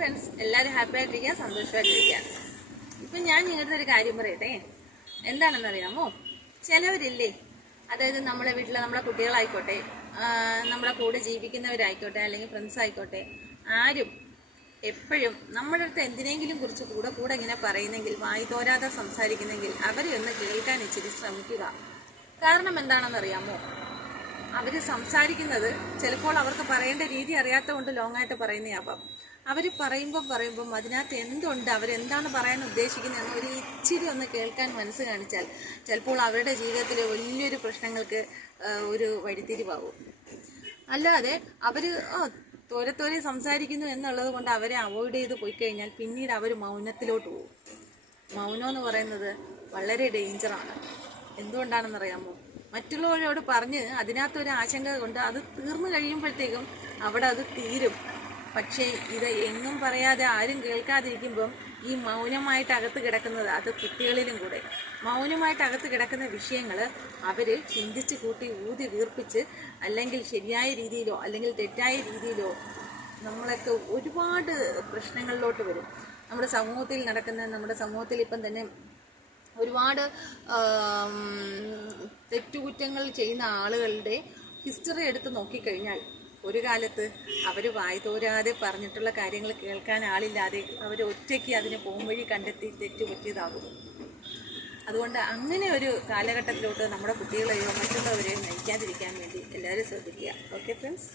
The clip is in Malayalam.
ഫ്രണ്ട്സ്, എല്ലാവരും ഹാപ്പി ആയിട്ടിരിക്കുക, സന്തോഷമായിട്ടിരിക്കുക. ഇപ്പം ഞാൻ നിങ്ങളുടെ ഒരു കാര്യം പറയട്ടെ. എന്താണെന്നറിയാമോ? ചിലവരില്ലേ, അതായത് നമ്മളെ വീട്ടിൽ നമ്മളെ കുട്ടികളായിക്കോട്ടെ, നമ്മുടെ കൂടെ ജീവിക്കുന്നവരായിക്കോട്ടെ, അല്ലെങ്കിൽ ഫ്രണ്ട്സ് ആയിക്കോട്ടെ, ആരും എപ്പോഴും നമ്മുടെ അടുത്ത് എന്തിനെങ്കിലും കുറിച്ച് കൂടെ ഇങ്ങനെ പറയുന്നെങ്കിൽ, വായി തോരാതെ സംസാരിക്കുന്നെങ്കിൽ അവരെ ഒന്ന് കേൾക്കാൻ ഇച്ചിരി ശ്രമിക്കുക. കാരണം എന്താണെന്നറിയാമോ? അവർ സംസാരിക്കുന്നത് ചിലപ്പോൾ അവർക്ക് പറയേണ്ട രീതി അറിയാത്തതുകൊണ്ട് ലോങ്ങായിട്ട് പറയുന്നതാവാം. അവർ പറയുമ്പം അതിനകത്ത് എന്തുണ്ട്, അവരെന്താണ് പറയാൻ ഉദ്ദേശിക്കുന്നതെന്ന് ഒരു ഇച്ചിരി ഒന്ന് കേൾക്കാൻ മനസ്സ് കാണിച്ചാൽ ചിലപ്പോൾ അവരുടെ ജീവിതത്തിൽ വലിയൊരു പ്രശ്നങ്ങൾക്ക് ഒരു വഴിത്തിരിവാകും. അല്ലാതെ അവർ തോരെ സംസാരിക്കുന്നു എന്നുള്ളത് കൊണ്ട് അവരെ അവോയ്ഡ് ചെയ്ത് പോയി കഴിഞ്ഞാൽ പിന്നീട് അവർ മൗനത്തിലോട്ട് പോകും. മൗനം എന്ന് പറയുന്നത് വളരെ ഡേഞ്ചറാണ്. എന്തുകൊണ്ടാണെന്നറിയാമോ? മറ്റുള്ളവരോട് പറഞ്ഞ് അതിനകത്തൊരു ആശങ്ക കൊണ്ട് അത് തീർന്നു കഴിയുമ്പോഴത്തേക്കും അവിടെ അത് തീരും. പക്ഷേ ഇത് എങ്ങും പറയാതെ ആരും കേൾക്കാതിരിക്കുമ്പം ഈ മൗനമായിട്ട് അകത്ത് കിടക്കുന്നത്, അത് കുട്ടികളിലും കൂടെ മൗനമായിട്ട് അകത്ത് കിടക്കുന്ന വിഷയങ്ങൾ അവർ ചിന്തിച്ച് കൂട്ടി ഊതി വീർപ്പിച്ച്, അല്ലെങ്കിൽ ശരിയായ രീതിയിലോ അല്ലെങ്കിൽ തെറ്റായ രീതിയിലോ നമ്മളൊക്കെ ഒരുപാട് പ്രശ്നങ്ങളിലോട്ട് വരും. നമ്മുടെ സമൂഹത്തിൽ ഇപ്പം തന്നെ ഒരുപാട് തെറ്റുകുറ്റങ്ങൾ ചെയ്യുന്ന ആളുകളുടെ ഹിസ്റ്ററി എടുത്ത് നോക്കിക്കഴിഞ്ഞാൽ ഒരു കാലത്ത് അവർ വായ്തോരാതെ പറഞ്ഞിട്ടുള്ള കാര്യങ്ങൾ കേൾക്കാൻ ആളില്ലാതെ അവർ ഒറ്റയ്ക്ക് അതിന് പോംവഴി കണ്ടെത്തി തെറ്റുപറ്റിയതാകും. അതുകൊണ്ട് അങ്ങനെ ഒരു കാലഘട്ടത്തിലോട്ട് നമ്മുടെ കുട്ടികളെയോ മറ്റുള്ളവരെയോ നയിക്കാതിരിക്കാൻ വേണ്ടി എല്ലാവരും ശ്രദ്ധിക്കുക. Okay friends.